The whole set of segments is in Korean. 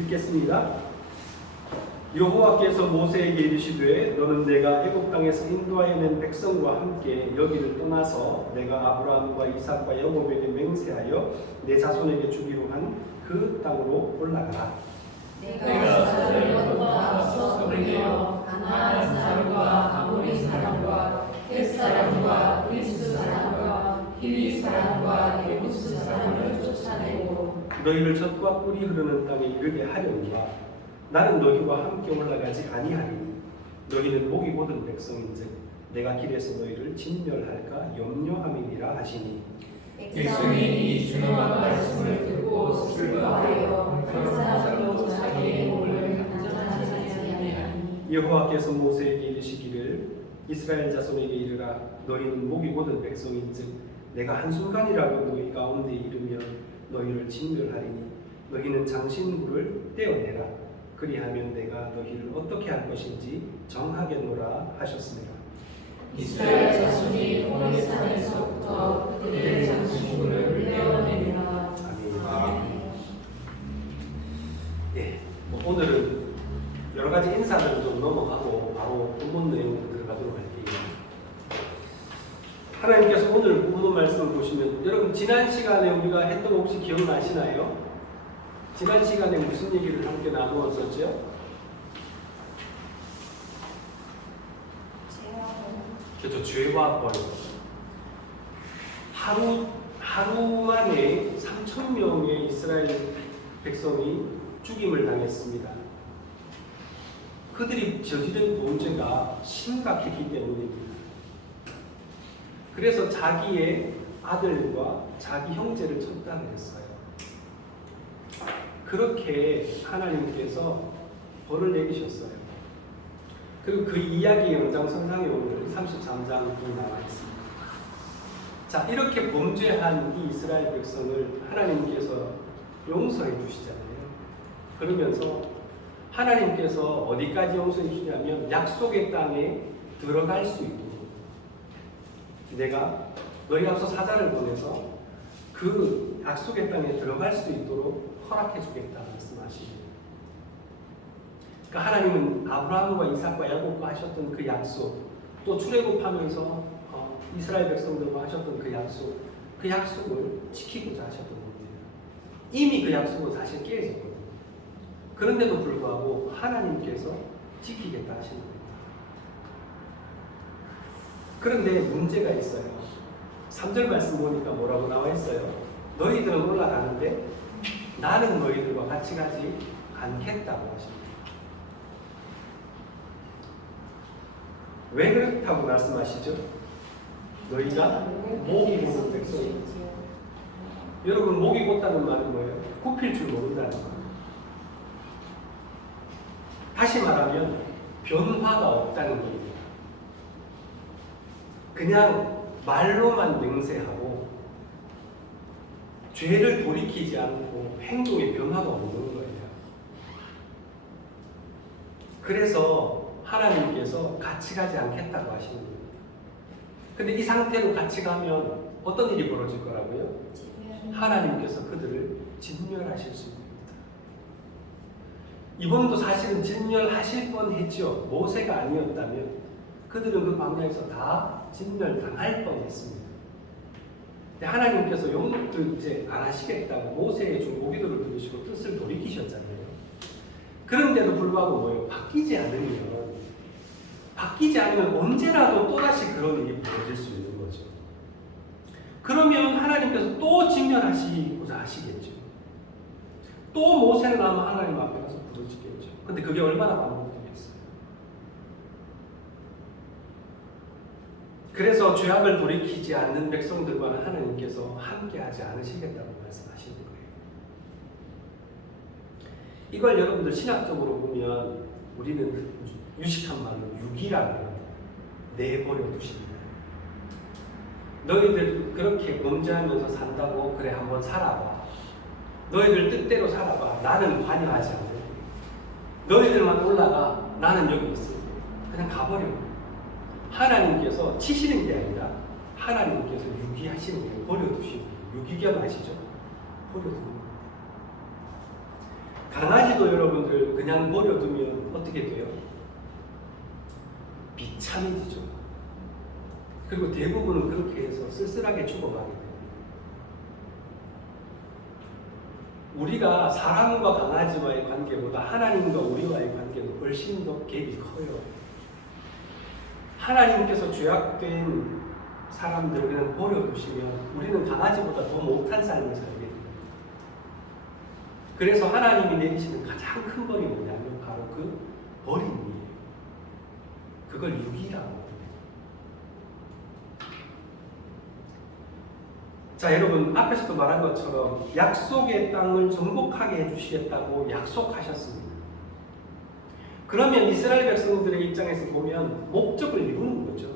읽겠습니다. 여호와께서 모세에게 이르시되 너는 내가 애굽 땅에서 인도하여 낸 백성과 함께 여기를 떠나서 내가 아브라함과 이삭과 야곱에게 맹세하여 내 자손에게 주기로 한 그 땅으로 올라가라. 내가 사람과 서브리며 가나안 사람과 아모리 사람과 헷 사람과 그리스 사람과 히위 사람과 예부스 사람을 쫓아내고 너희를 젖과 꿀이 흐르는 땅에 이르게 하려니와 나는 너희와 함께 올라가지 아니하리니 너희는 목이 곧은 백성인즉 내가 길에서 너희를 진멸할까 염려함이니라 하시니 백성이 이 준엄한 말씀을 듣고 슬퍼하여 한 사람도 자기의 몸을 단정하지 아니하니 여호와께서 모세에게 이르시기를 이스라엘 자손에게 이르라 너희는 목이 곧은 백성인즉 내가 한순간이라도 너희 가운데 이르면 너희를 진멸하리니 너희는 장신구를 떼어내라 그리하면 내가 너희를 어떻게 할 것인지 정하겠노라 하셨습니다. 이스라엘 자손이 호레산에서부터 그들의 장신구를 떼어내니라. 아멘. 예, 오늘은 여러 가지 인사를 좀 넘어가고 바로 본문 내용으로 들어가도록 할게요. 하나님께서 오늘 본문 말씀을 보시면 여러분 지난 시간에 우리가 했던 거 혹시 기억나시나요? 지난 시간에 무슨 얘기를 함께 나누었었죠? 그렇죠. 죄와 벌. 하루 만에 3,000명의 이스라엘 백성이 죽임을 당했습니다. 그들이 저지른 범죄가 심각했기 때문입니다. 그래서 자기의 아들과 자기 형제를 쳤다 그랬어요. 그렇게 하나님께서 벌을 내리셨어요. 그리고 그 이야기의 연장선상에 오늘 33장도 나와 있습니다. 자, 이렇게 범죄한 이 이스라엘 백성을 하나님께서 용서해 주시잖아요. 그러면서 하나님께서 어디까지 용서해 주냐면 약속의 땅에 들어갈 수 있도록 내가 너희 앞서 사자를 보내서 그 약속의 땅에 들어갈 수 있도록 허락해 주겠다 말씀하십니다. 그러니까 하나님은 아브라함과 이삭과 야곱과 하셨던 그 약속, 또 출애굽하면서 이스라엘 백성들과 하셨던 그 약속을 지키고자 하셨던 겁니다. 이미 그 약속은 사실 깨졌거든요. 그런데도 불구하고 하나님께서 지키겠다 하시는 겁니다. 그런데 문제가 있어요. 3절 말씀 보니까 뭐라고 나와 있어요? 너희들은 올라가는데 나는 너희들과 같이 가지 않겠다고 하십니다. 왜 그렇다고 말씀하시죠? 너희가 목이 곧은 백성이다. 여러분 목이 곧다는 말은 뭐예요? 굽힐 줄 모른다는 거예요. 다시 말하면 변화가 없다는 겁니다. 그냥 말로만 맹세하고 죄를 돌이키지 않고 행동에 변화가 없는 거예요. 그래서 하나님께서 같이 가지 않겠다고 하시는 겁니다. 근데 이 상태로 같이 가면 어떤 일이 벌어질 거라고요? 하나님께서 그들을 진멸하실 수 있습니다. 이번도 사실은 진멸하실 뻔했죠. 모세가 아니었다면 그들은 그 광야에서 다 진멸당할 뻔했습니다. 근데 하나님께서 영웅들 이제 안 하시겠다고 모세의 중보기도를 들으시고 뜻을 돌이키셨잖아요. 그런데도 불구하고 뭐예요? 바뀌지 않으면 언제라도 또다시 그런 일이 벌어질 수 있는 거죠. 그러면 하나님께서 또 진멸하시고자 하시겠죠. 또 모세를 아마 하나님 앞에 가서 부르시겠죠. 근데 그게 얼마나 반복되겠어요. 그래서 죄악을 돌이키지 않는 백성들과는 하나님께서 함께하지 않으시겠다고 말씀하시는 거예요. 이걸 여러분들 신학적으로 보면 우리는 유식한 말로 유기라고 내버려 두십니다. 너희들 그렇게 범죄하면서 산다고 그래 한번 살아봐. 너희들 뜻대로 살아봐. 나는 관여하지 않을 거야. 너희들만 올라가. 나는 여기 있을 거야. 그냥 가버려. 하나님께서 치시는 게 아니라 하나님께서 유기하시는 거예요. 버려두시는 거예요. 유기견 아시죠? 버려두는 거예요. 강아지 강아지도 여러분들 그냥 버려두면 어떻게 돼요? 비참해지죠. 그리고 대부분은 그렇게 해서 쓸쓸하게 죽어가게 돼요. 우리가 사람과 강아지와의 관계보다 하나님과 우리와의 관계는 훨씬 더 갭이 커요. 하나님께서 죄악된 사람들을 그냥 버려두시면 우리는 강아지보다 더 못한 삶을 살게 됩니다. 그래서 하나님이 내리시는 가장 큰 벌이 뭐냐면 바로 그 버림이에요. 그걸 유기라고 합니다. 자, 여러분 앞에서도 말한 것처럼 약속의 땅을 정복하게 해주시겠다고 약속하셨습니다. 그러면 이스라엘 백성들의 입장에서 보면 목적을 이루는 거죠.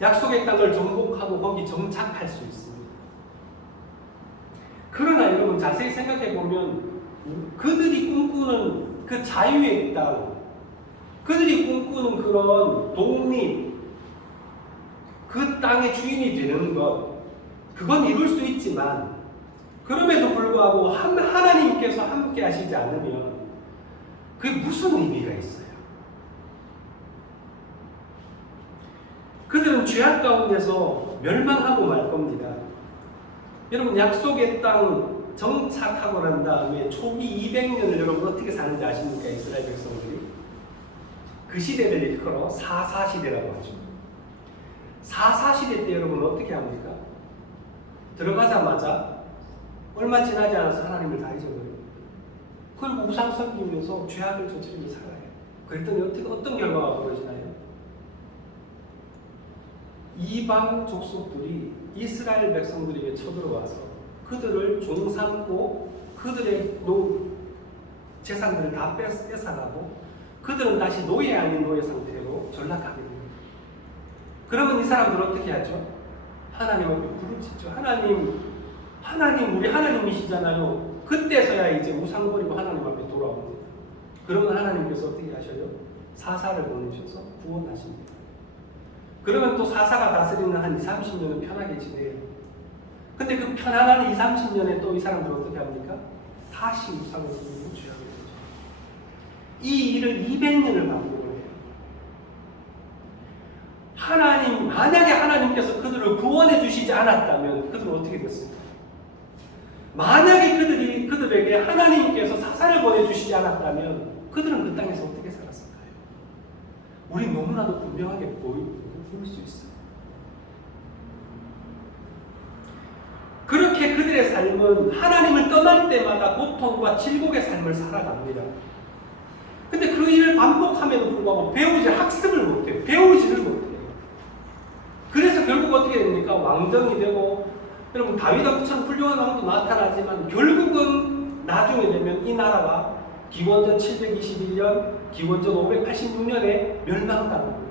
약속의 땅을 정복하고 거기 정착할 수 있습니다. 그러나 여러분 자세히 생각해 보면 그들이 꿈꾸는 그 자유의 땅, 그들이 꿈꾸는 그런 독립, 그 땅의 주인이 되는 것, 그건 이룰 수 있지만 그럼에도 불구하고 하나님께서 함께 하시지 않으면 그게 무슨 의미가 있어요? 그들은 죄악 가운데서 멸망하고 말 겁니다. 여러분 약속의 땅 정착하고 난 다음에 초기 200년을 여러분 어떻게 사는지 아십니까? 이스라엘 백성들이 그 시대를 일컬어 사사시대라고 하죠. 사사시대 때 여러분 어떻게 합니까? 들어가자마자 얼마 지나지 않아서 하나님을 다 잊어버려요. 그리고 우상 섬기면서 죄악을 저지르며 살아요. 그랬더니 어떤 결과가 벌어지나요? 이방 족속들이 이스라엘 백성들에게 쳐들어와서 그들을 종삼고 그들의 재산들을 다 뺏어가고 그들은 다시 노예 아닌 노예 상태로 전락하게 됩니다. 그러면 이 사람들은 어떻게 하죠? 하나님 앞에 부르짖죠. 하나님 우리 하나님이시잖아요. 그때서야 이제 우상 버리고 하나님 앞에 돌아옵니다. 그러면 하나님께서 어떻게 하셔요? 사사를 보내셔서 구원하십니다. 그러면 또 사사가 다스리는 한 20, 30년은 편하게 지내요. 근데 그 편안한 20, 30년에 또 이 사람들은 어떻게 합니까? 다시 우상을 부리고 죄악을 되죠. 이 일을 200년을 반복을 해요. 만약에 하나님께서 그들을 구원해 주시지 않았다면 그들은 어떻게 됐을까요? 만약에 그들에게 하나님께서 사사를 보내주시지 않았다면 그들은 그 땅에서 어떻게 살았을까요? 우린 너무나도 분명하게 볼 수 있어요. 그렇게 그들의 삶은 하나님을 떠날 때마다 고통과 질곡의 삶을 살아갑니다. 근데 그 일을 반복함에도 불구하고 학습을 못해요. 배우지를 못해요. 그래서 결국 어떻게 됩니까? 왕정이 되고 여러분 다윗왕처럼 훌륭한 왕도 나타나지만 결국은 나중에 되면 이 나라가 기원전 721년, 기원전 586년에 멸망당합니다.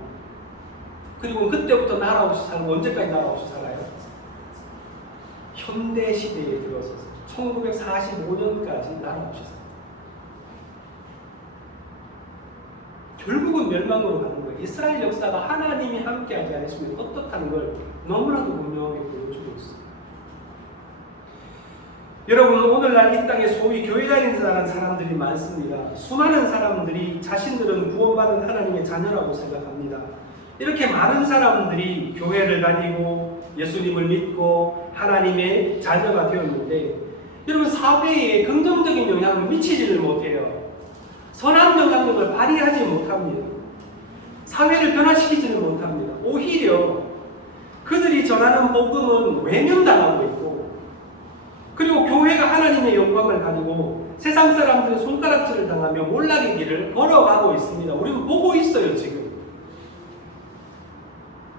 그리고 그때부터 나라 없이 살고 언제까지 나라 없이 살아요? 현대 시대에 들어서서 1945년까지 나라 없이 살아요. 결국은 멸망으로 가는 거예요. 이스라엘 역사가 하나님이 함께하지 않으시면 어떻다는 걸 너무나도 분명하게 보여주고 있어요. 여러분 오늘날 이 땅에 소위 교회 다니는 사람들이 많습니다. 수많은 사람들이 자신들은 구원받은 하나님의 자녀라고 생각합니다. 이렇게 많은 사람들이 교회를 다니고 예수님을 믿고 하나님의 자녀가 되었는데 여러분 사회에 긍정적인 영향을 미치지를 못해요. 선한 영향력을 발휘하지 못합니다. 사회를 변화시키지는 못합니다. 오히려 그들이 전하는 복음은 외면당하고 있고 그리고 교회가 하나님의 영광을 가지고 세상 사람들의 손가락질을 당하며 몰락의 길을 걸어가고 있습니다. 우리는 보고 있어요 지금.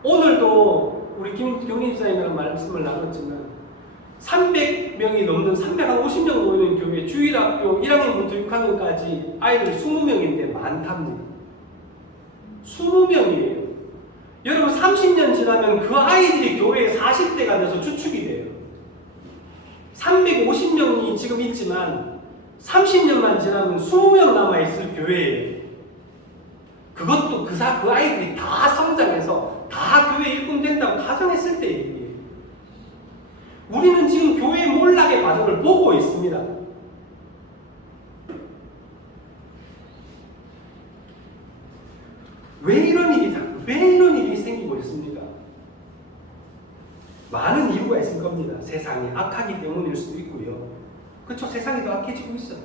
오늘도 우리 김경림 사님이랑 말씀을 나눴지만 300명이 넘는 350명 모이는 교회 주일학교 1학년부터 6학년까지 아이들 20명인데 많답니다. 20명이에요. 여러분 30년 지나면 그 아이들이 교회의 40대가 돼서 주축이 돼요. 350명이 지금 있지만 30년만 지나면 20명 남아있을 교회예요. 그것도 그 아이들이 다 성장해서 다 교회 일꾼 된다고 가정했을 때 얘기예요. 우리는 지금 교회의 몰락의 과정을 보고 있습니다. 있습니까? 많은 이유가 있을 겁니다. 세상이 악하기 때문일 수도 있고요. 그렇죠. 세상이 더 악해지고 있어요.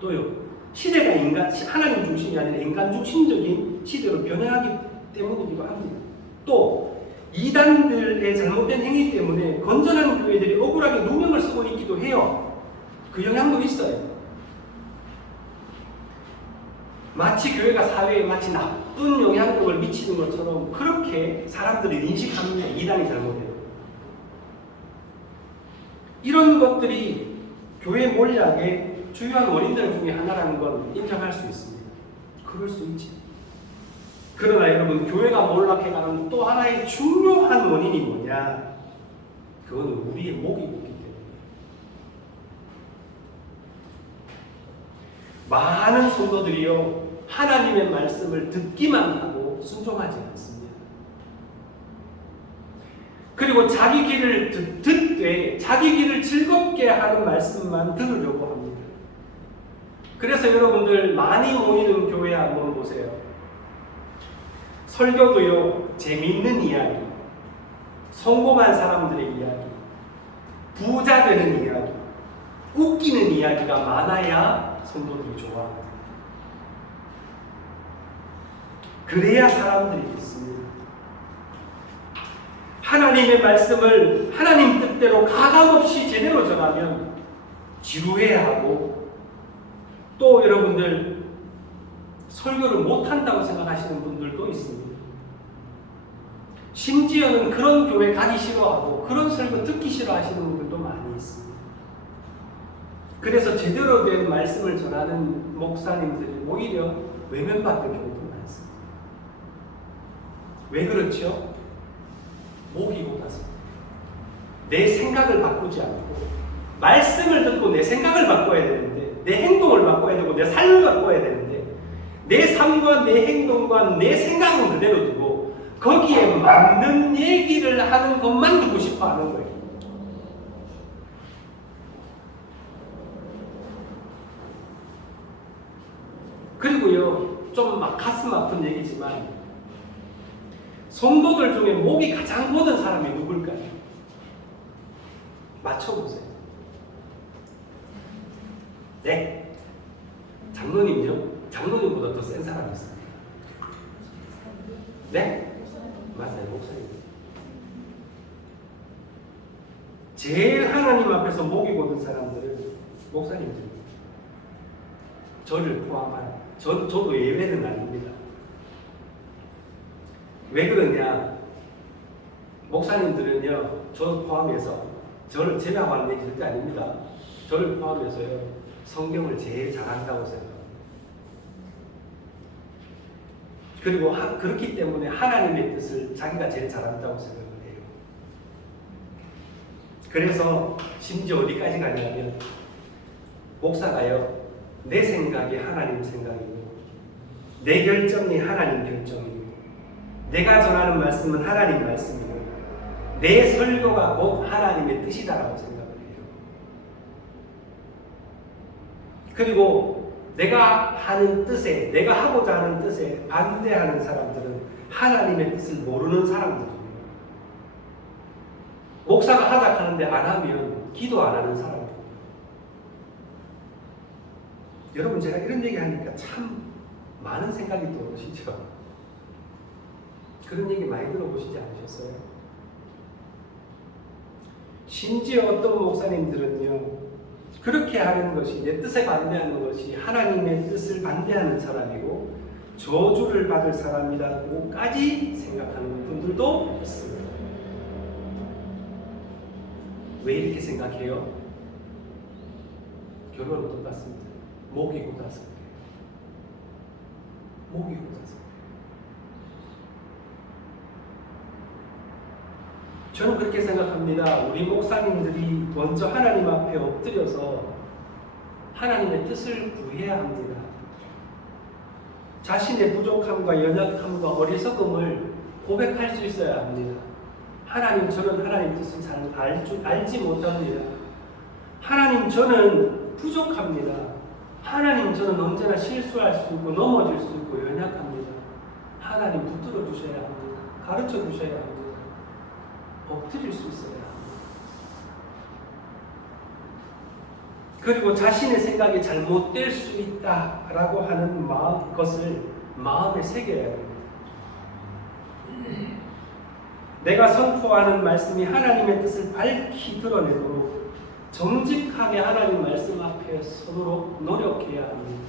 또요. 시대가 하나님 중심이 아니라 인간 중심적인 시대로 변해가기 때문이기도 합니다. 또 이단들의 잘못된 행위 때문에 건전한 교회들이 억울하게 누명을 쓰고 있기도 해요. 그 영향도 있어요. 마치 교회가 사회에 마치 나쁜 영향력을 미치는 것처럼 그렇게 사람들이 인식합니다. 이단이 잘못해요. 이런 것들이 교회 몰락의 주요한 원인들 중에 하나라는 건 인정할 수 있습니다. 그럴 수 있지. 그러나 여러분, 교회가 몰락해가는 또 하나의 중요한 원인이 뭐냐? 그거는 우리의 목이 있기 때문에. 많은 성도들이요, 하나님의 말씀을 듣기만 하고 순종하지 않습니다. 그리고 자기 귀를 듣되 자기 귀를 즐겁게 하는 말씀만 들으려고 합니다. 그래서 여러분들 많이 모이는 교회 한번 보세요. 설교도요, 재미있는 이야기, 성공한 사람들의 이야기, 부자 되는 이야기, 웃기는 이야기가 많아야 성도들이 좋아합니다. 그래야 사람들이 믿습니다. 하나님의 말씀을 하나님 뜻대로 가감없이 제대로 전하면 지루해야 하고, 또 여러분들 설교를 못한다고 생각하시는 분들도 있습니다. 심지어는 그런 교회 가기 싫어하고 그런 설교 듣기 싫어하시는 분들도 많이 있습니다. 그래서 제대로 된 말씀을 전하는 목사님들이 오히려 외면받는 경우도 많습니다. 왜 그렇죠? 목이 고파서. 내 생각을 바꾸지 않고 말씀을 듣고 내 생각을 바꿔야 되는데, 내 행동을 바꿔야 되고 내 삶을 바꿔야 되는데, 내 삶과 내 행동과 내 생각은 그대로 두고 거기에 맞는 얘기를 하는 것만 듣고 싶어 하는 거예요. 그리고요, 좀 막 가슴 아픈 얘기지만 성도들 중에 목이 가장 고든 사람이 누굴까요? 맞춰보세요. 네? 장로님요? 장로님보다 더 센 사람이 있어요. 네? 맞아요. 목사님. 제일 하나님 앞에서 목이 고든 사람들은 목사님들입니다. 저를 포함한, 저도 예외는 아닙니다. 왜 그러냐? 목사님들은요, 저 포함해서, 저를 제외하는 얘기 절대 아닙니다. 저를 포함해서요, 성경을 제일 잘한다고 생각합니다. 그리고 그렇기 때문에 하나님의 뜻을 자기가 제일 잘한다고 생각을 해요. 그래서 심지어 어디까지 가냐면, 목사가요, 내 생각이 하나님 생각이고 내 결정이 하나님 결정이고 내가 전하는 말씀은 하나님 말씀이고 내 설교가 곧 하나님의 뜻이다라고 생각을 해요. 그리고 내가 하는 뜻에, 내가 하고자 하는 뜻에 반대하는 사람들은 하나님의 뜻을 모르는 사람들이에요. 목사가 하자 하는데 안 하면 기도 안 하는 사람들. 여러분, 제가 이런 얘기 하니까 참 많은 생각이 떠오르시죠? 그런 얘기 많이 들어보시지 않으셨어요? 심지어 어떤 목사님들은요, 그렇게 하는 것이, 내 뜻에 반대하는 것이 하나님의 뜻을 반대하는 사람이고 저주를 받을 사람이라고까지 생각하는 분들도 있습니다. 왜 이렇게 생각해요? 결론은 똑같습니다. 목이 고다서 그래요. 목이 고다서 그래요. 저는 그렇게 생각합니다. 우리 목사님들이 먼저 하나님 앞에 엎드려서 하나님의 뜻을 구해야 합니다. 자신의 부족함과 연약함과 어리석음을 고백할 수 있어야 합니다. 하나님, 저는 하나님 뜻을 잘 알지 못합니다. 하나님, 저는 부족합니다. 하나님, 저는 언제나 실수할 수 있고 넘어질 수 있고 연약합니다. 하나님, 붙들어 주셔야 합니다. 가르쳐 주셔야 합니다. 엎드릴 수 있어야 합니다. 그리고 자신의 생각이 잘못될 수 있다라고 하는 것을 마음에 새겨야 합니다. 내가 선포하는 말씀이 하나님의 뜻을 밝히 드러내도록 정직하게 하나님 말씀 앞에 서도록 노력해야 합니다.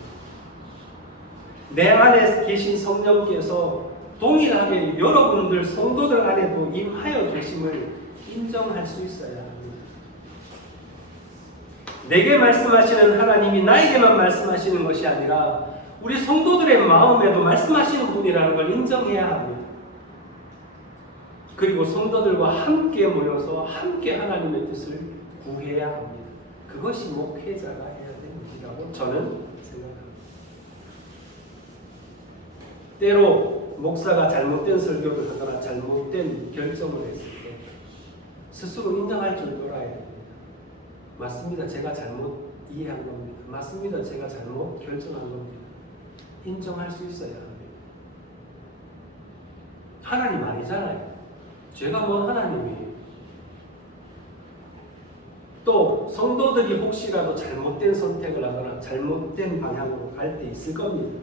내 안에 계신 성령께서 동일하게 여러분들 성도들 안에도 임하여 계심을 인정할 수 있어야 합니다. 내게 말씀하시는 하나님이 나에게만 말씀하시는 것이 아니라 우리 성도들의 마음에도 말씀하시는 분이라는 걸 인정해야 합니다. 그리고 성도들과 함께 모여서 함께 하나님의 뜻을 구해야 합니다. 그것이 목회자가 해야 되는 일이라고 저는 생각합니다. 때로 목사가 잘못된 설교를 하거나 잘못된 결정을 했을 때 스스로 인정할 줄 알아야 됩니다. 맞습니다. 제가 잘못 이해한 겁니다. 맞습니다. 제가 잘못 결정한 겁니다. 인정할 수 있어야 합니다. 하나님 아니잖아요. 제가 뭔 하나님이에요. 또 성도들이 혹시라도 잘못된 선택을 하거나 잘못된 방향으로 갈 때 있을 겁니다.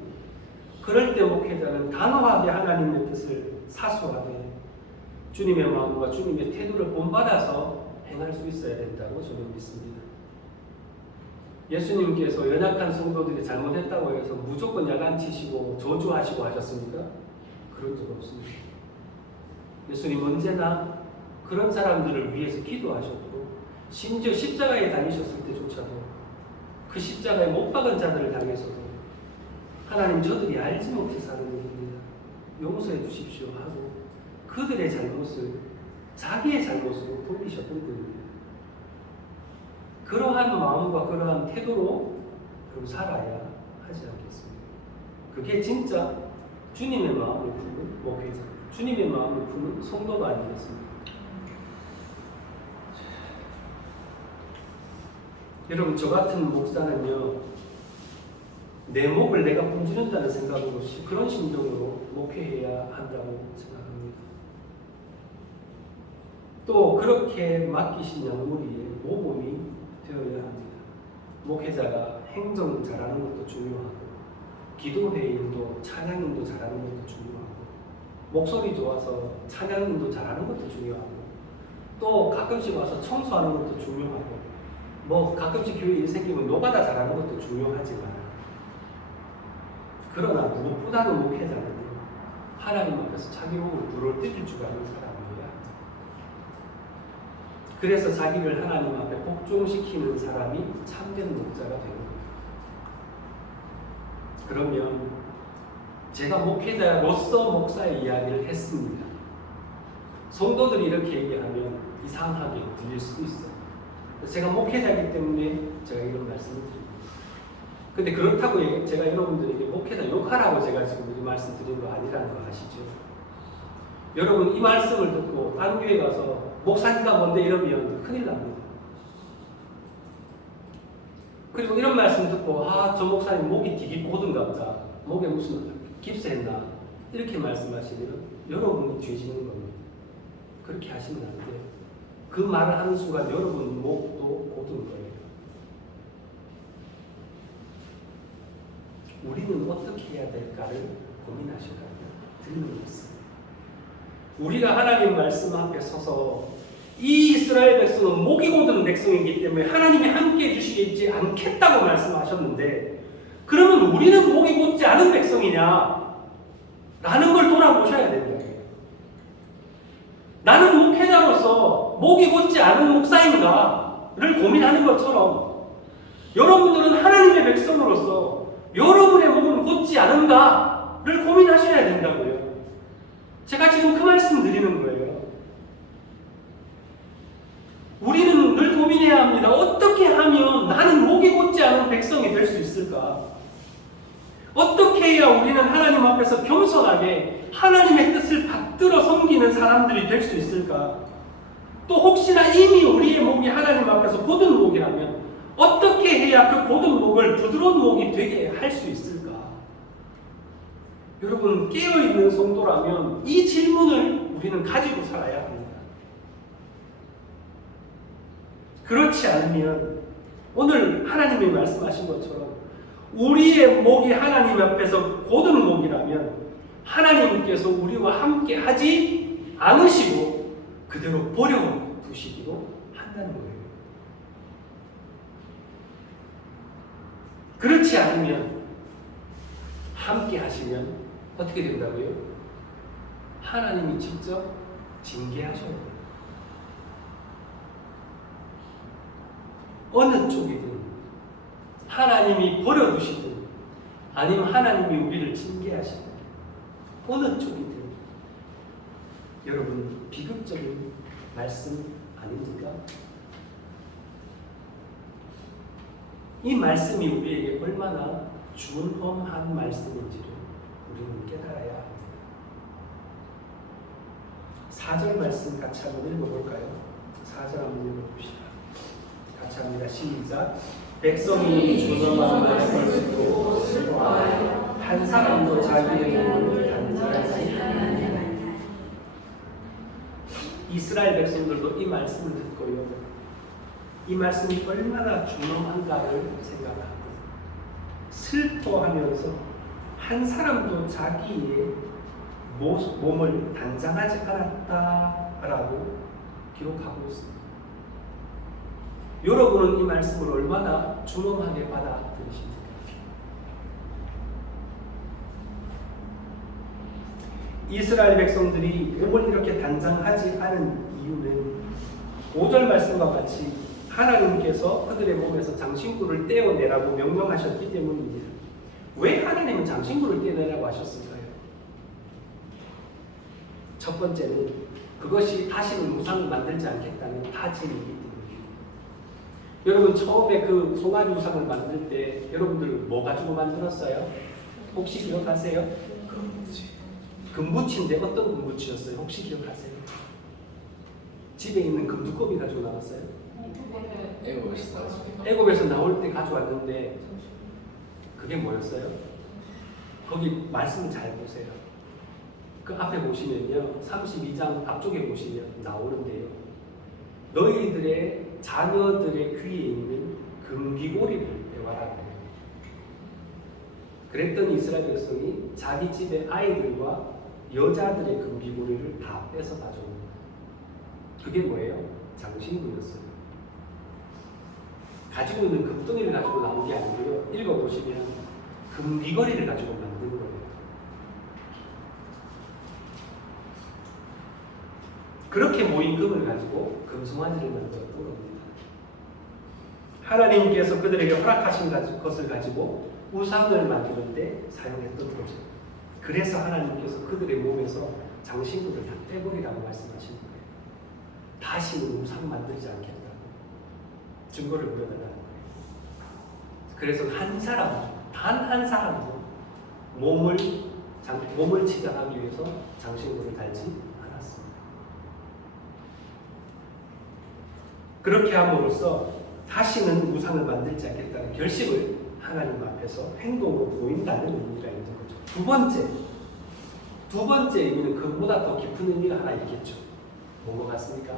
그럴 때 목회자는 단호하게 하나님의 뜻을 사수하되 주님의 마음과 주님의 태도를 본받아서 행할 수 있어야 된다고 저는 믿습니다. 예수님께서 연약한 성도들이 잘못했다고 해서 무조건 야단치시고 저주하시고 하셨습니까? 그런 적 없습니다. 예수님 언제나 그런 사람들을 위해서 기도하셨고 심지어 십자가에 다니셨을 때조차도 그 십자가에 못 박은 자들을 향해서도 하나님 저들이 알지 못해서 하는 일입니다. 용서해 주십시오 하고 그들의 잘못을 자기의 잘못으로 돌리셨던 분입니다. 그러한 마음과 그러한 태도로 그럼 살아야 하지 않겠습니까? 그게 진짜 주님의 마음을 품는 목회자, 주님의 마음을 품는 성도가 아니겠습니까? 여러분, 저 같은 목사는요, 내 목을 내가 품지른다는 생각으로 그런 심정으로 목회해야 한다고 생각합니다. 또 그렇게 맡기신 양무리에 모범이 되어야 합니다. 목회자가 행정 잘하는 것도 중요하고 기도회인도 찬양인도 잘하는 것도 중요하고 목소리 좋아서 찬양인도 잘하는 것도 중요하고 또 가끔씩 와서 청소하는 것도 중요하고 뭐 가끔씩 교회 일 생기면 노가다 잘하는 것도 중요하지만 그러나 무엇보다는 목회자는 하나님 앞에서 자기 몸을 불을 뜯길 줄 아는 사람이어야 합니다. 그래서 자기를 하나님 앞에 복종시키는 사람이 참된 목자가 되는 겁니다. 그러면 제가 목회자로서 목사의 이야기를 했습니다. 성도들이 이렇게 얘기하면 이상하게 들릴 수도 있어요. 제가 목회자이기 때문에 제가 이런 말씀을 드립니다. 근데 그렇다고 제가 여러분들에게 목회자 욕하라고 제가 지금 이 말씀 드린 거 아니라는 거 아시죠? 여러분 이 말씀을 듣고 딴 교회 가서 목사님가 뭔데 이러면 큰일 납니다. 그리고 이런 말씀 듣고 저 목사님 목이 되게 고든가 보다. 목에 무슨 깁스했나? 이렇게 말씀하시면 여러분이 죄 짓는 겁니다. 그렇게 하시면 안 돼요. 그 말을 하는 순간 여러분 목도 고든 거예요. 우리는 어떻게 해야 될까를 고민하실까요? 드리는 말씀. 우리가 하나님 말씀 앞에 서서 이 이스라엘 백성은 목이 고든 백성이기 때문에 하나님이 함께 해주시지 않겠다고 말씀하셨는데 그러면 우리는 목이 곧지 않은 백성이냐? 라는 걸 돌아보셔야 된다. 나는 목회자로서 목이 곧지 않은 목사인가를 고민하는 것처럼 여러분들은 하나님의 백성으로서 여러분의 목은 곧지 않은가를 고민하셔야 된다고요. 제가 지금 그 말씀 드리는 거예요. 우리는 늘 고민해야 합니다. 어떻게 하면 나는 목이 곧지 않은 백성이 될 수 있을까? 어떻게 해야 우리는 하나님 앞에서 겸손하게 하나님의 뜻을 받들어 섬기는 사람들이 될 수 있을까? 또 혹시나 이미 우리의 목이 하나님 앞에서 고든 목이라면 어떻게 해야 그 고든 목을 부드러운 목이 되게 할 수 있을까? 여러분 깨어있는 성도라면 이 질문을 우리는 가지고 살아야 합니다. 그렇지 않으면 오늘 하나님이 말씀하신 것처럼 우리의 목이 하나님 앞에서 곧은 목이라면 하나님께서 우리와 함께 하지 않으시고 그대로 버려두시기도 한다는 거예요. 그렇지 않으면 함께 하시면 어떻게 된다고요? 하나님이 직접 징계하셔야 돼요. 어느 쪽이든 하나님이 버려두시든 아니면 하나님이 우리를 징계하시든 어느 쪽이든 여러분 비극적인 말씀 아닙니까? 이 말씀이 우리에게 얼마나 준엄한 말씀인지를 우리는 깨달아야 합니다. 4절 말씀 같이 한번 읽어볼까요? 4절 한번 읽어봅시다. 같이 합니다. 시작. 백성이 준엄한 말씀을 듣고 슬퍼하여 한 사람도 자기의 몸을 단절하지 않느니라. 이스라엘 백성들도 이 말씀을 듣고요. 이 말씀이 얼마나 준엄한가를 생각합니다. 슬퍼하면서 한 사람도 자기의 몸을 단장하지 않았다라고 기록하고 있습니다. 여러분은 이 말씀을 얼마나 준엄하게 받아들이십니까? 이스라엘 백성들이 몸을 이렇게 단장하지 않은 이유는 5절 말씀과 같이 하나님께서 그들의 몸에서 장신구를 떼어내라고 명령하셨기 때문입니다. 왜 하나님은 장신구를 떼어내라고 하셨을까요? 첫 번째는 그것이 다시는 우상을 만들지 않겠다는 다짐이기 때문입니다. 여러분 처음에 그 송아지 우상을 만들 때 여러분들 뭐 가지고 만들었어요? 혹시 기억하세요? 금붙이인데 어떤 금붙이였어요? 혹시 기억하세요? 집에 있는 금두꺼비 가지고 나왔어요? 애굽에서 나올 때 가져왔는데 그게 뭐였어요? 거기 말씀 잘 보세요. 그 앞에 보시면요 32장 앞쪽에 보시면 나오는데요 너희들의 자녀들의 귀에 있는 금귀고리를 빼와라 그래요. 그랬더니 이스라엘 백성이 자기 집의 아이들과 여자들의 금귀고리를 다 뺏어 가져옵니다. 그게 뭐예요? 장신구였어요. 가지고 있는 금덩이를 가지고 나온 게 아니고요. 읽어보시면 금귀걸이를 가지고 만든 거예요. 그렇게 모인 금을 가지고 금송아지를 만들었던 겁니다. 하나님께서 그들에게 허락하신 것을 가지고 우상을 만드는데 사용했던 거죠. 그래서 하나님께서 그들의 몸에서 장신구를 다 빼버리라고 말씀하신 거예요. 다시는 우상 만들지 않겠다고 증거를 보여달라는 거예요. 그래서 한 사람, 단 한 사람도 몸을 치장하기 위해서 장신구를 달지 않았습니다. 그렇게 함으로써 다시는 우상을 만들지 않겠다는 결심을 하나님 앞에서 행동으로 보인다는 의미가 있는 거죠. 두 번째 의미는 그보다 더 깊은 의미가 하나 있겠죠. 뭔 것 같습니까?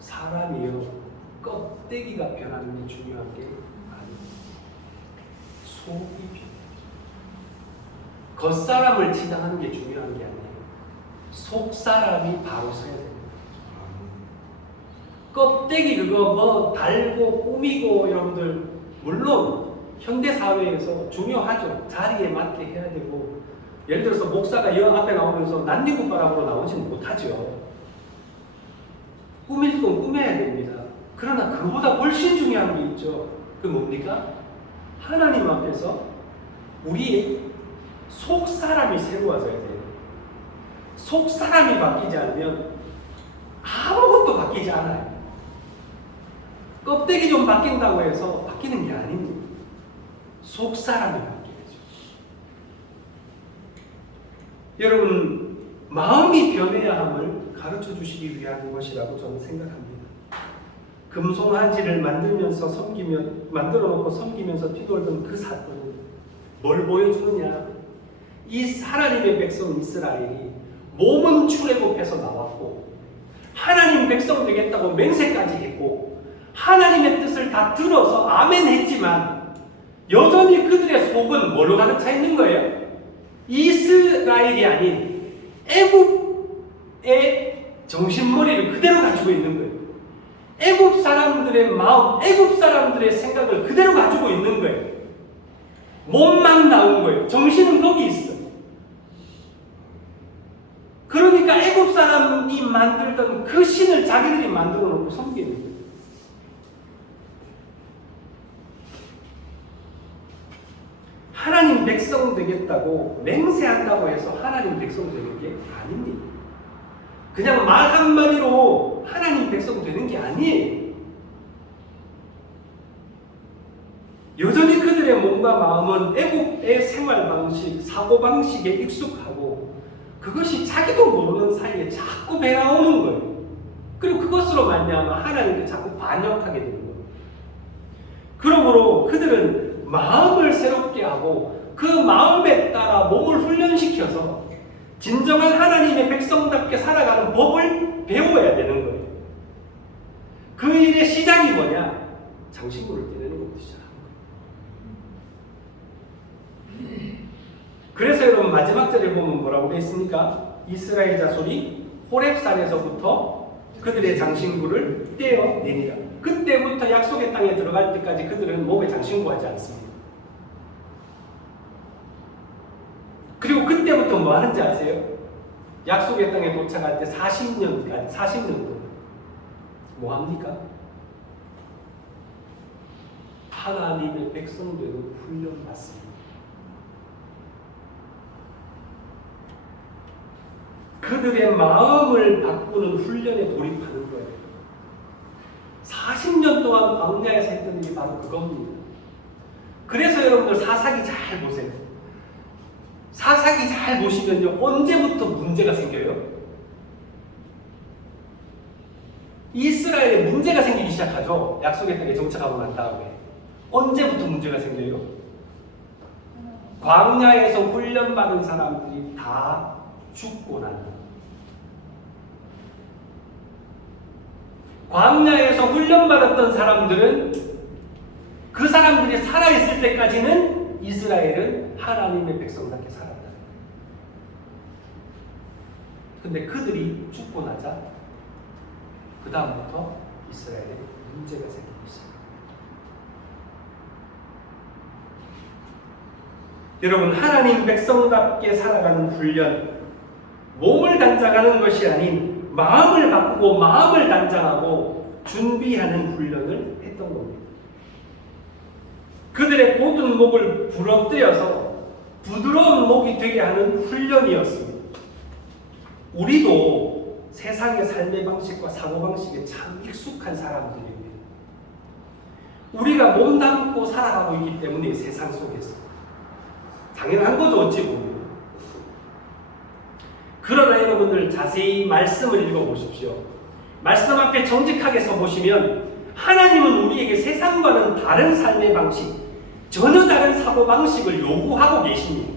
사람이요 껍데기가 변하는 게 중요한 게 아닙니다. 속이 변해요. 겉사람을 치장하는 게 중요한 게 아니에요. 속사람이 바로 서야 됩니다. 껍데기 그거 뭐 달고 꾸미고 여러분들 물론 현대사회에서 중요하죠. 자리에 맞게 해야 되고 예를 들어서 목사가 여 앞에 나오면서 난리굿바람으로 나오지는 못하죠. 꾸밀 건 꾸며야 됩니다. 그러나 그보다 훨씬 중요한 게 있죠. 그 뭡니까? 하나님 앞에서 우리의 속사람이 새로워져야 돼요. 속사람이 바뀌지 않으면 아무것도 바뀌지 않아요. 껍데기 좀 바뀐다고 해서 바뀌는 게 아닙니다. 속사람이 바뀌죠. 여러분 마음이 변해야 함을 가르쳐 주시기 위한 것이라고 저는 생각합니다. 금송아지를 만들어 놓고 섬기면서 뒤돌던 그 사건은 뭘 보여주느냐? 이 하나님의 백성 이스라엘이 몸은 출애굽해서 나왔고 하나님 백성 되겠다고 맹세까지 했고 하나님의 뜻을 다 들어서 아멘 했지만 여전히 그들의 속은 뭘로 가득 차 있는 거예요? 이스라엘이 아닌 애굽의 정신머리를 그대로 가지고 있는 거예요. 애굽 사람들의 마음, 애굽 사람들의 생각을 그대로 가지고 있는 거예요. 몸만 나온 거예요. 정신은 거기 있어. 그러니까 애굽 사람이 만들던 그 신을 자기들이 만들어 놓고 섬기는 거예요. 하나님 백성 되겠다고 맹세한다고 해서 하나님 백성 되는 게 아닙니다. 그냥 말 한마디로 하나님 백성 되는 게 아니에요. 여전히 그들의 몸과 마음은 애국의 생활 방식, 사고 방식에 익숙하고 그것이 자기도 모르는 사이에 자꾸 배나오는 거예요. 그리고 그것으로 말미암아 하나님께 자꾸 반역하게 되는 거예요. 그러므로 그들은 마음을 새롭게 하고 그 마음에 따라 몸을 훈련시켜서 진정한 하나님의 백성답게 살아가는 법을 배워야 되는 거예요. 그 일의 시작이 뭐냐? 장신구를 떼내는 것부터 시작하는 거예요. 그래서 여러분 마지막 절에 보면 뭐라고 되어 있습니까? 이스라엘 자손이 호렙산에서부터 그들의 장신구를 떼어내니라. 그때부터 약속의 땅에 들어갈 때까지 그들은 몸에 장신구하지 않습니다. 그리고 그때부터 뭐 하는지 아세요? 약속의 땅에 도착할 때 40년 동안 뭐 합니까? 하나님의 백성되는 훈련 받습니다. 그들의 마음을 바꾸는 훈련에 돌입하는 거예요. 40년 동안 광야에서 했던 일이 바로 그겁니다. 그래서 여러분들 사사기 잘 보세요. 사사기 잘 보시면요, 언제부터 문제가 생겨요? 이스라엘에 문제가 생기기 시작하죠. 약속의 땅에 정착하고 난 다음에. 언제부터 문제가 생겨요? 광야에서 훈련받은 사람들이 다 죽고 난다. 광야에서 훈련받았던 사람들은 그 사람들이 살아있을 때까지는 이스라엘은 하나님의 백성답게 살았다. 근데 그들이 죽고 나자 그 다음부터 이스라엘에 문제가 생기기 시작합니다. 여러분, 하나님 백성답게 살아가는 훈련, 몸을 단장하는 것이 아닌 마음을 바꾸고 마음을 단장하고 준비하는 훈련을 했던 겁니다. 그들의 곧은 목을 부러뜨려서 부드러운 목이 되게 하는 훈련이었습니다. 우리도 세상의 삶의 방식과 사고방식에 참 익숙한 사람들입니다. 우리가 몸담고 살아가고 있기 때문에 세상 속에서 당연한 거죠, 어찌 보면. 그러나 여러분들 자세히 말씀을 읽어보십시오. 말씀 앞에 정직하게 서보시면 하나님은 우리에게 세상과는 다른 삶의 방식, 전혀 다른 사고방식을 요구하고 계십니다.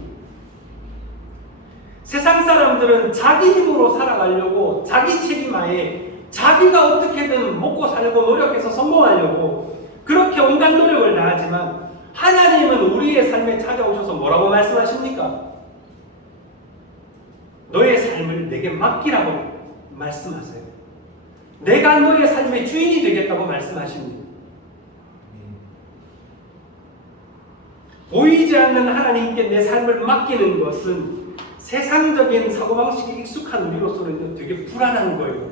세상 사람들은 자기 힘으로 살아가려고 자기 책임하에 자기가 어떻게든 먹고 살고 노력해서 성공하려고 그렇게 온갖 노력을 다하지만 하나님은 우리의 삶에 찾아오셔서 뭐라고 말씀하십니까? 너의 삶을 내게 맡기라고 말씀하세요. 내가 너의 삶의 주인이 되겠다고 말씀하십니다. 보이지 않는 하나님께 내 삶을 맡기는 것은 세상적인 사고방식에 익숙한 우리로서는 되게 불안한 거예요.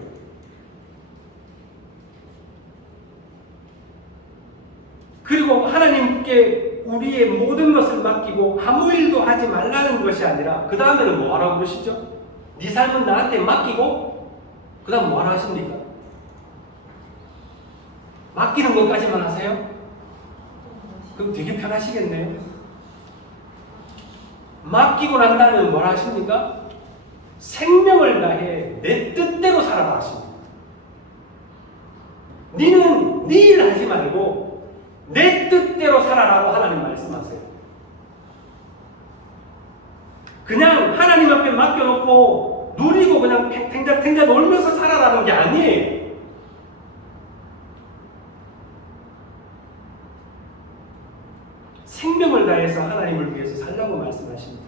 그리고 하나님께 우리의 모든 것을 맡기고 아무 일도 하지 말라는 것이 아니라 그 다음에는 뭐 하라고 그러시죠? 네 삶은 나한테 맡기고 그 다음 뭐 하라 하십니까? 맡기는 것까지만 하세요? 그럼 되게 편하시겠네요. 맡기고 난 다음에 뭐라 하십니까? 생명을 다해 내 뜻대로 살아라 하십니다. 너는 너는 네 일 하지 말고 내 뜻대로 살아라고 하나님 말씀하세요. 그냥 하나님 앞에 맡겨놓고 누리고 그냥 탱자탱자 놀면서 살아라는 게 아니에요. 생명을 다해서 하나님을 위해서 살라고 말씀하십니다.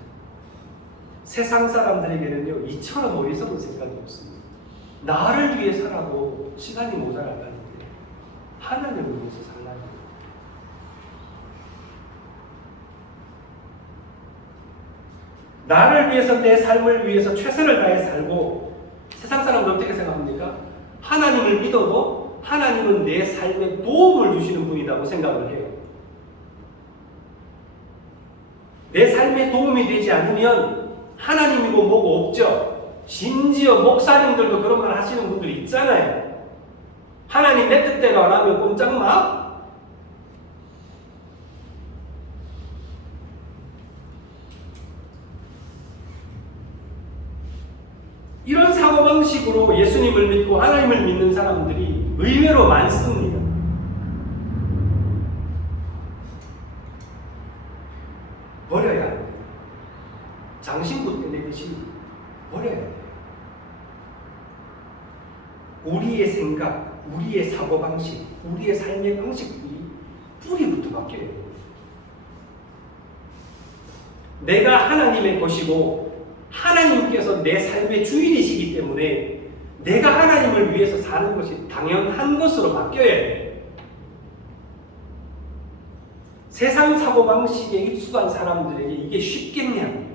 세상 사람들에게는요, 이처럼 어리석은 생각이 없습니다. 나를 위해 살아도 시간이 모자라다는데 하나님을 위해서 살라고. 나를 위해서, 내 삶을 위해서 최선을 다해 살고, 세상 사람들 어떻게 생각합니까? 하나님을 믿어도 하나님은 내 삶에 도움을 주시는 분이라고 생각을 해요. 내 삶에 도움이 되지 않으면 하나님이고 뭐고 없죠. 심지어 목사님들도 그런 말 하시는 분들 있잖아요. 하나님 내 뜻대로 안 하면 꼼짝마? 이런 사고방식으로 예수님을 믿고 하나님을 믿는 사람들이 의외로 많습니다. 버려야 합니다. 장신구 때 내듯이 버려야 돼요. 우리의 생각, 우리의 사고방식, 우리의 삶의 방식이 뿌리부터 바뀌어야 돼요. 내가 하나님의 것이고 하나님께서 내 삶의 주인이시기 때문에 내가 하나님을 위해서 사는 것이 당연한 것으로 바뀌어야 돼요. 세상 사고방식에 익숙한 사람들에게 이게 쉽겠냐고요.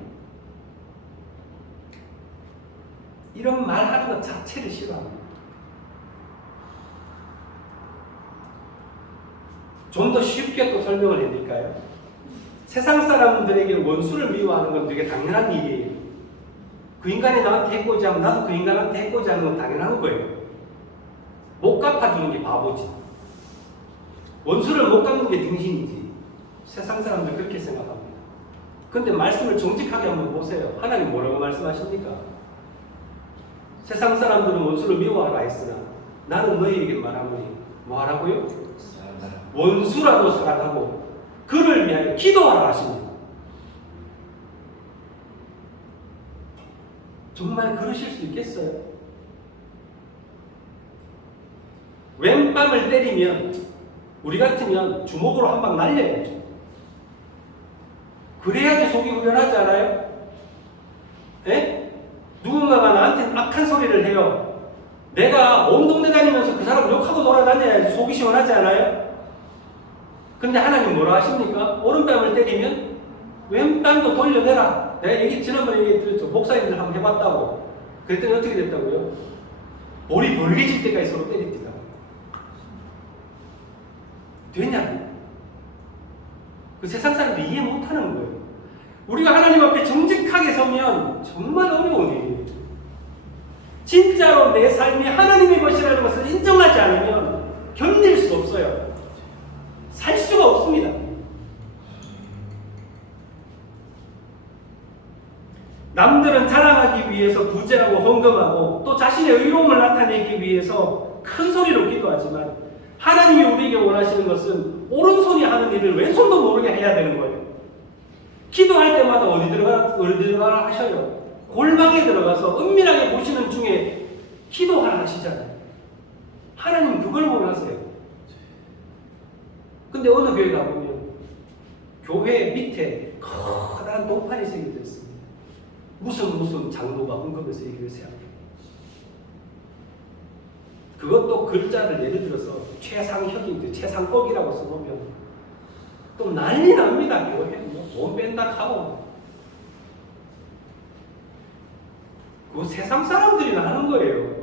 이런 말하는 것 자체를 싫어합니다. 좀 더 쉽게 또 설명을 해드릴까요? 세상 사람들에게 원수를 미워하는 건 되게 당연한 일이에요. 그 인간이 나한테 해코지 하면 나도 그 인간한테 해코지 하는 건 당연한 거예요. 못 갚아주는 게 바보지. 원수를 못 갚는 게 등신이지. 세상 사람들 그렇게 생각합니다. 근데 말씀을 정직하게 한번 보세요. 하나님 뭐라고 말씀하십니까? 세상 사람들은 원수를 미워하라 했으나 나는 너희에게 말하노니 뭐 하라고요? 원수라도 사랑하고 그를 위하여 기도하라 하십니다. 정말 그러실 수 있겠어요? 왼뺨을 때리면 우리 같으면 주먹으로 한 방 날려야죠. 그래야지 속이 후련하지 않아요? 에? 누군가가 나한테 악한 소리를 해요. 내가 온 동네 다니면서 그 사람 욕하고 돌아다녀야지 속이 시원하지 않아요? 근데 하나님 뭐라 하십니까? 오른뺨을 때리면 왼뺨도 돌려내라. 내가 지난번에 얘기했죠. 목사님들 한번 해봤다고. 그랬더니 어떻게 됐다고요? 볼이 벌개질 때까지 서로 때립니다. 되냐고. 그 세상 사람들이 이해 못하는 거예요. 우리가 하나님 앞에 정직하게 서면 정말 어려운 일이에요. 진짜로 내 삶이 하나님의 것이라는 것을 인정하지 않으면 견딜 수 없어요. 살 수가 없습니다. 남들은 자랑하기 위해서 구제하고 헌금하고 또 자신의 의로움을 나타내기 위해서 큰 소리로 기도하지만 하나님이 우리에게 원하시는 것은 오른손이 하는 일을 왼손도 모르게 해야 되는 거예요. 기도할 때마다 어디 들어가라 하셔요. 골방에 들어가서 은밀하게 보시는 중에 기도하라 하시잖아요. 하나님 그걸 원하세요. 근데 어느 교회 가보면 교회 밑에 커다란 동판이 생겨졌습니다. 무슨 장로가 헌금해서 이 교회 세웠다. 그것도 글자를 예를 들어서 최상혁인데 최상복이라고 써놓으면 또 난리 납니다. 교회 돈 뺀다 하고. 그거 세상 사람들이나 하는 거예요.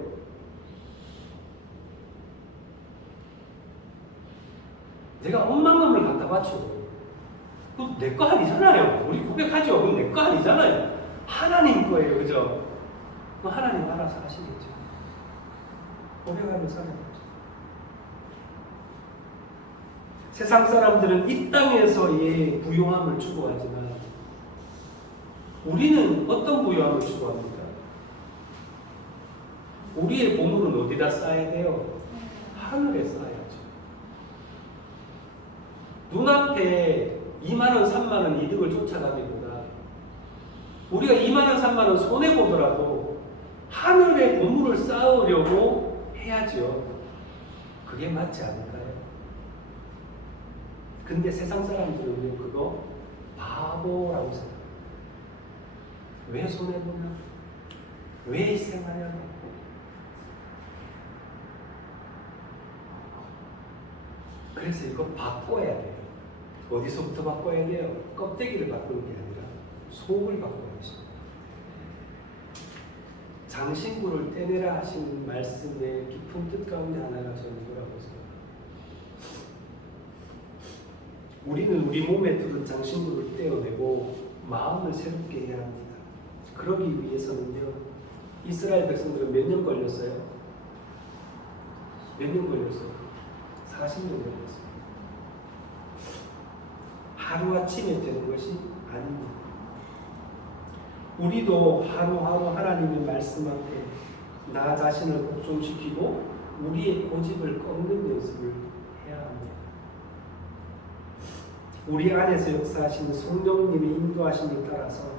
내가 엄만 놈을 갖다 바쳐도 그거 내 거 아니잖아요. 우리 고백하죠. 그건 내 거 아니잖아요. 하나님 거예요. 그죠? 그 하나님 알아서 하시겠죠. 고백하는 사람이죠. 세상 사람들은 이 땅에서의 부요함을 추구하지만 우리는 어떤 부요함을 추구합니까? 우리의 보물은 어디다 쌓아야 돼요? 하늘에 쌓아야죠. 눈앞에 2만 원, 3만 원 이득을 쫓아가기보다 우리가 2만 원, 3만 원 손해 보더라도 하늘의 보물을 쌓으려고 해야지요. 그게 맞지 않을까요? 근데 세상 사람들은 그거 바보라고 생각해요. 왜 손해 보냐? 왜 희생하냐고? 그래서 이거 바꿔야 돼요. 어디서부터 바꿔야 돼요? 껍데기를 바꾸는 게 아니라 속을 바꿔야죠. 장신구를 떼내라 하시는 말씀의 깊은 뜻 가운데 하나가 저는 이거라고 생각합니다. 우리는 우리 몸에 들은 장신구를 떼어내고 마음을 새롭게 해야 합니다. 그러기 위해서는요, 이스라엘 백성들은 몇 년 걸렸어요? 몇 년 걸렸어요? 40년 걸렸어요. 하루아침에 되는 것이 아닙니다. 우리도 하루하루 하나님의 말씀 앞에 나 자신을 복종시키고 우리의 고집을 꺾는 연습을 해야 합니다. 우리 안에서 역사하시는 성령님의 인도하심을 따라서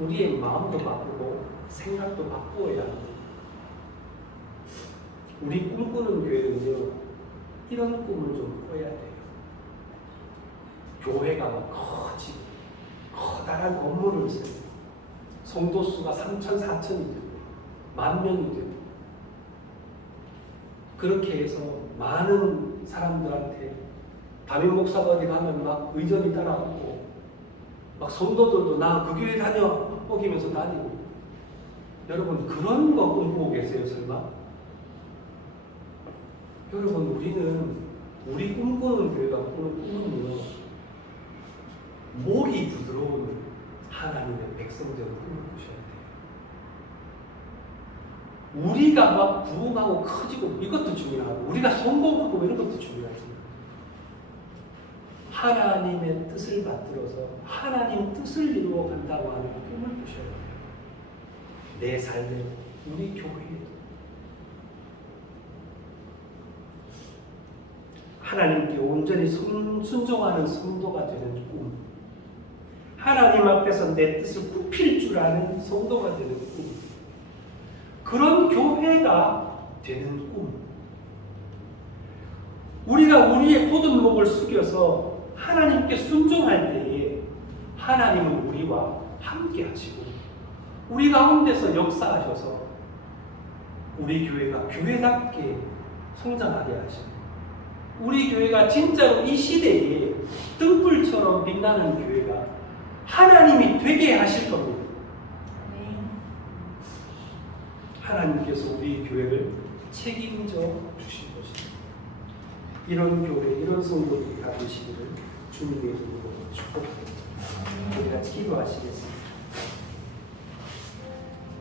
우리의 마음도 바꾸고 생각도 바꾸어야 합니다. 우리 꿈꾸는 교회는요, 이런 꿈을 좀 꿔야 돼요. 교회가 막 커지고 커다란 건물을 세우고 성도 수가 3천, 4천이 되고 10,000명이 되고 그렇게 해서 많은 사람들한테 담임 목사가 어디 가면 막 의전이 따라오고 막 성도들도 나 그 교회 다녀 뻑이면서 다니고. 여러분 그런 거 꿈꾸고 계세요 설마? 여러분 우리 꿈꾸는 교회가 꾸는 꿈은요, 목이 부드러운 하나님의 백성들을 꿈꾸셔야 돼요. 우리가 막 부흥하고 커지고 이것도 중요하고 우리가 성공하고 이런 것도 중요하지만 하나님의 뜻을 받들어서 하나님 뜻을 이루어 간다고 하는 꿈을 꾸셔야 돼요. 내 삶에, 우리 교회에도. 하나님께 온전히 순종하는 성도가 되는 꿈. 하나님 앞에서 내 뜻을 굽힐 줄 아는 성도가 되는 꿈. 그런 교회가 되는 꿈. 우리가 우리의 곧은 목을 숙여서 하나님께 순종할 때에 하나님은 우리와 함께 하시고 우리 가운데서 역사하셔서 우리 교회가 교회답게 성장하게 하시고 우리 교회가 진짜로 이 시대에 등불처럼 빛나는 교회가 하나님이 되게 하실 겁니다. 하나님께서 우리 교회를 책임져 주실 것입니다. 이런 교회, 이런 성도들이 다 되시기를 주님의 이름으로 축복합니다. 우리 같이 기도하시겠습니다.